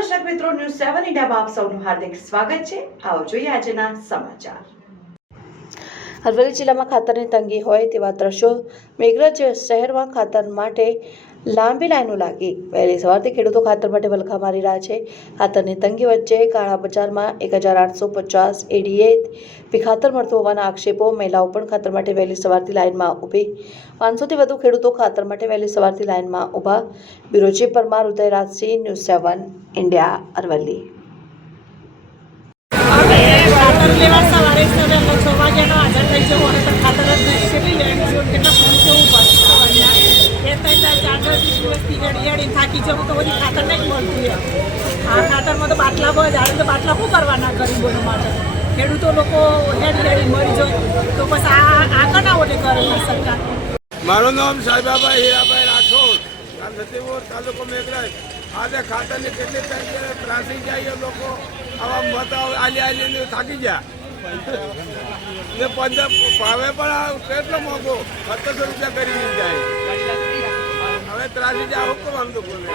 દર્શક મિત્રો, ન્યૂઝ 7 ઇન્ડિયામાં આપ સૌનું હાર્દિક સ્વાગત છે। આવો જોઈએ આજના સમાચાર। અરવલ્લી જિલ્લામાં ખાતરની તંગી હોય તેવા દ્રશ્યો મેઘરજ શહેરમાં ખાતર માટે લાંબી લાઈનો લાગી। વહેલી સવારથી ખેડૂતો ખાતર માટે વલખા મારી રહ્યા છે। ખાતરની તંગી વચ્ચે કાળા બજારમાં 1850 એડીએ ખાતર મળતું હોવાના આક્ષેપો। મહિલાઓ પણ ખાતર માટે વહેલી સવારથી લાઈનમાં ઊભી। 500થી વધુ ખેડૂતો ખાતર માટે વહેલી સવારથી લાઈનમાં ઊભા। Bureau chief Parmar Udayrajsinh, news 7 India, Aravalli. ખાતર લેવા સવારે 6 વાગ્યાનો હાજર થઈ જવું અને પણ ખાતર જ નહીં કેટલી લેટ કેટલા પુરુષો ઊભા સવારના એ થઈ 4 દિવસથી હેડી થાકી જવું તો બધી ખાતર નહીં મળતું। આ ખાતરમાં તો બાટલા બહુ જ તો બાટલા શું કરવાના ગરીબોનો માટે? ખેડૂતો લોકો હેડી મરી જાય તો પછી આ કના ઓટે કરે સરકાર? મારું નામ સાહેબાભાઈ હીરાભાઈ રાઠોડ, ગામ સતીપુર, તાલુકો મેઘરજ। આજે ખાતરની કેટલી તંગી ત્રાસી જાય લોકો, આવા મત આલી થાકી ગયા ને 15 ભાવે પણ કેટલો મોંઘો 1700 રૂપિયા કરી જાય। હવે ત્રાસી જાય, હું કરવાનું તો બોલે।